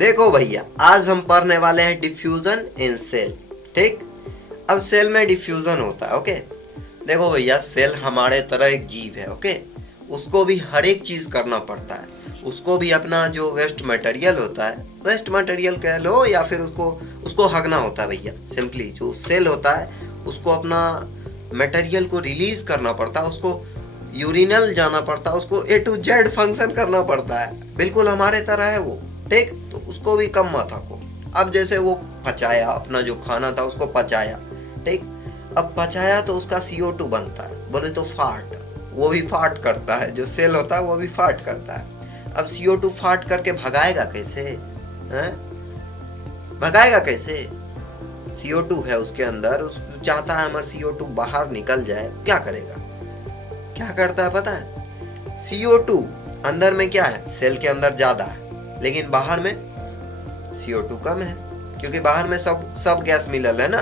देखो भैया, आज हम पढ़ने वाले हैं डिफ्यूजन इन सेल। ठीक, अब सेल में डिफ्यूजन होता है। ओके, देखो भैया, सेल हमारे तरह एक जीव है। ओके, उसको भी हर एक चीज करना पड़ता है। उसको भी अपना जो वेस्ट मटेरियल होता है, वेस्ट मटेरियल कह लो या फिर उसको हगना होता है भैया। सिंपली जो सेल होता है उसको अपना मटेरियल को रिलीज करना पड़ता है, उसको यूरिनल जाना पड़ता है, उसको A to Z फंक्शन करना पड़ता है। बिल्कुल हमारे तरह है वो। ठीक, तो उसको भी कम मत आको। अब जैसे वो पचाया, अपना जो खाना था उसको पचाया। ठीक, अब पचाया तो उसका CO2 बनता है। बोले तो फाट, वो भी फाट करता है। जो सेल होता है वो भी फाट करता है। अब CO2 फाट करके भगाएगा कैसे? हैं? भगाएगा कैसे? CO2 है उसके अंदर, उस चाहता है हमारा CO2 बाहर निकल जाए। क्या करेगा? क्या करता है पता है? CO2 अंदर में क्या है, सेल के अंदर ज्यादा है, लेकिन बाहर में CO2 कम है। क्योंकि बाहर में सब गैस मिलल है ना,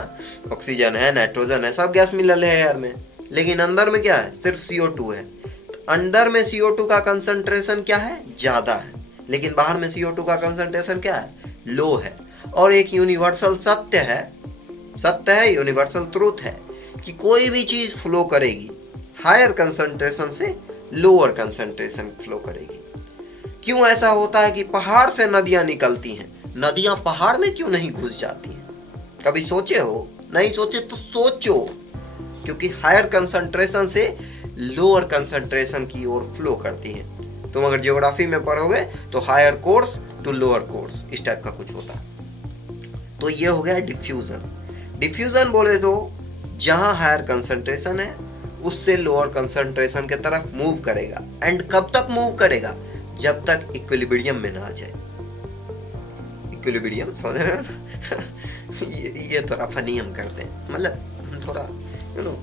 ऑक्सीजन है, नाइट्रोजन है, सब गैस मिलल है एयर में। लेकिन अंदर में क्या है, सिर्फ CO2 है। तो अंदर में CO2 का कंसंट्रेशन क्या है, ज्यादा है, लेकिन बाहर में CO2 का कंसंट्रेशन क्या है, लो है। और एक यूनिवर्सल सत्य है, यूनिवर्सल ट्रूथ है कि कोई भी चीज फ्लो करेगी हायर कंसंट्रेशन से लोअर कंसंट्रेशन फ्लो करेगी। क्यों ऐसा होता है कि पहाड़ से नदियां निकलती हैं, नदियां पहाड़ में क्यों नहीं घुस जाती हैं? कभी सोचे हो? नहीं सोचे तो सोचो। क्योंकि हायर कंसंट्रेशन से लोअर कंसंट्रेशन की ओर फ्लो करती हैं। तुम अगर ज्योग्राफी में पढ़ोगे तो higher course to lower course, इस टाइप का कुछ होता है। तो ये हो गया डिफ्यूजन। डिफ्यूजन बोले तो जहां हायर कंसंट्रेशन है उससे लोअर कंसंट्रेशन के तरफ मूव करेगा। एंड कब तक मूव करेगा? जब तक इक्विलिब्रियम में ना आ जाए। इक्विलिब्रियम समझ रहे हो? ये थोड़ा फनी हम करते हैं, मतलब हम थोड़ा यू नो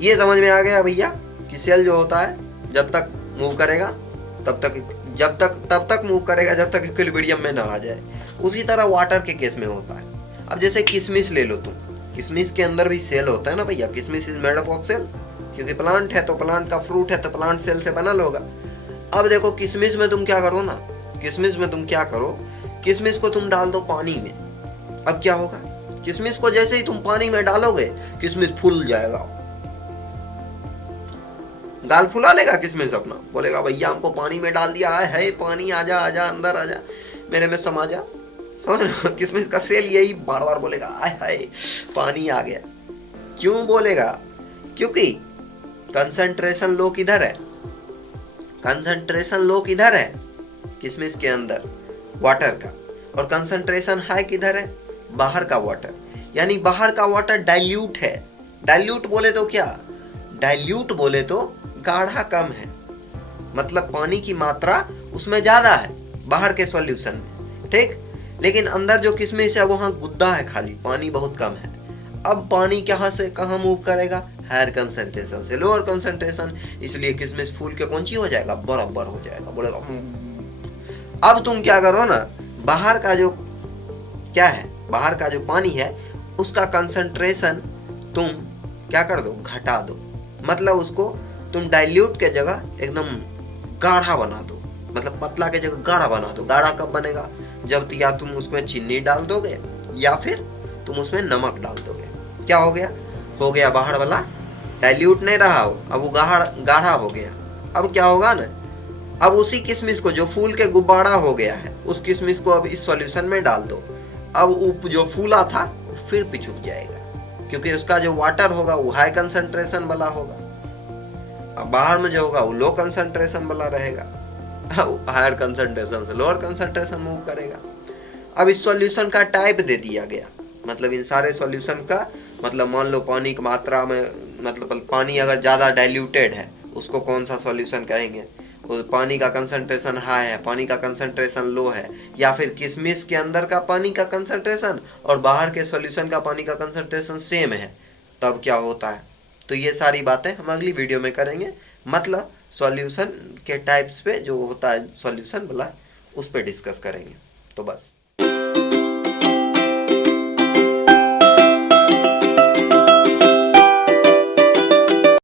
ये समझ में आ गया भैया कि सेल जो होता है जब तक मूव करेगा तब तक मूव करेगा जब तक इक्विलिब्रियम में ना आ जाए। उसी तरह वाटर के केस में होता है। अब जैसे किशमिश ले लो तुम, किशमिश के अंदर भी सेल होता है ना भैया। किशमिश is made up of cell, क्योंकि प्लांट है तो प्लांट का फ्रूट है तो प्लांट सेल से बना होगा। अब देखो किशमिश में तुम क्या करो ना, किशमिश को तुम डाल दो पानी में। अब क्या होगा, किशमिश को जैसे ही तुम पानी में डालोगे किशमिश फूल जाएगा, गाल फुला लेगा किशमिश अपना, बोलेगा भैया हमको पानी में डाल दिया है, पानी आजा आजा अंदर आजा, मेरे में समा जा। किशमिश का सेल यही बार बार बोलेगा आय हाय पानी आ गया। क्यों बोलेगा? क्योंकि कंसंट्रेशन लो किधर है, किशमिश के अंदर वाटर का, और कंसंट्रेशन हाई किधर है, बाहर का वाटर। यानी बाहर का वाटर डाइल्यूट है। डाइल्यूट बोले तो क्या, डाइल्यूट बोले तो गाढ़ा कम है, मतलब पानी की मात्रा उसमें ज्यादा है बाहर के सॉल्यूशन में। ठीक, लेकिन अंदर जो किशमिश है वहां गुद्दा है, खाली पानी बहुत कम है। अब पानी कहां से कहां मूव करेगा, हायर कंसंट्रेशन से लोअर कंसंट्रेशन, इसलिए किशमिश फूल के कौन सी हो जाएगा, बराबर हो जाएगा, बोलेगा। अब तुम क्या करो ना, बाहर का जो क्या है, बाहर का जो पानी है उसका कंसंट्रेशन तुम क्या कर दो, घटा दो। मतलब उसको तुम डाइल्यूट के जगह एकदम गाढ़ा बना दो, मतलब पतला के जगह गाढ़ा बना दो। गाढ़ा कब बनेगा, जब या तुम उसमें चीनी डाल दोगे या फिर तुम उसमें नमक डाल दोगे। क्या हो गया बाहर वाला डाइल्यूट नहीं रहा हो, अब वो गाढ़ा हो गया। अब क्या होगा ना, अब उसी किशमिश को जो फूल के गुब्बारा हो गया है, उस किशमिश को अब इस सॉल्यूशन में डाल दो। अब जो फूला था फिर पिछुक जाएगा, क्योंकि उसका जो वाटर होगा वो हाई कंसंट्रेशन वाला होगा, अब बाहर में जो होगा वो लो कंसंट्रेशन वाला रहेगा। हायर कंसंट्रेशन से लोअर कंसंट्रेशन मूव करेगा। अब इस सॉल्यूशन का टाइप दे दिया गया, मतलब इन सारे सॉल्यूशन का, मतलब मान लो पानी की मात्रा में, मतलब पानी अगर ज़्यादा डाइल्यूटेड है उसको कौन सा सॉल्यूशन कहेंगे, वो पानी का कंसंट्रेशन हाई है, पानी का कंसंट्रेशन लो है, या फिर किशमिश के अंदर का पानी का कंसंट्रेशन और बाहर के सॉल्यूशन का पानी का कंसंट्रेशन सेम है, तब क्या होता है। तो ये सारी बातें हम अगली वीडियो में करेंगे, मतलब सॉल्यूशन के टाइप्स पे जो होता है सॉल्यूशन वाला, उस पर डिस्कस करेंगे। तो बस।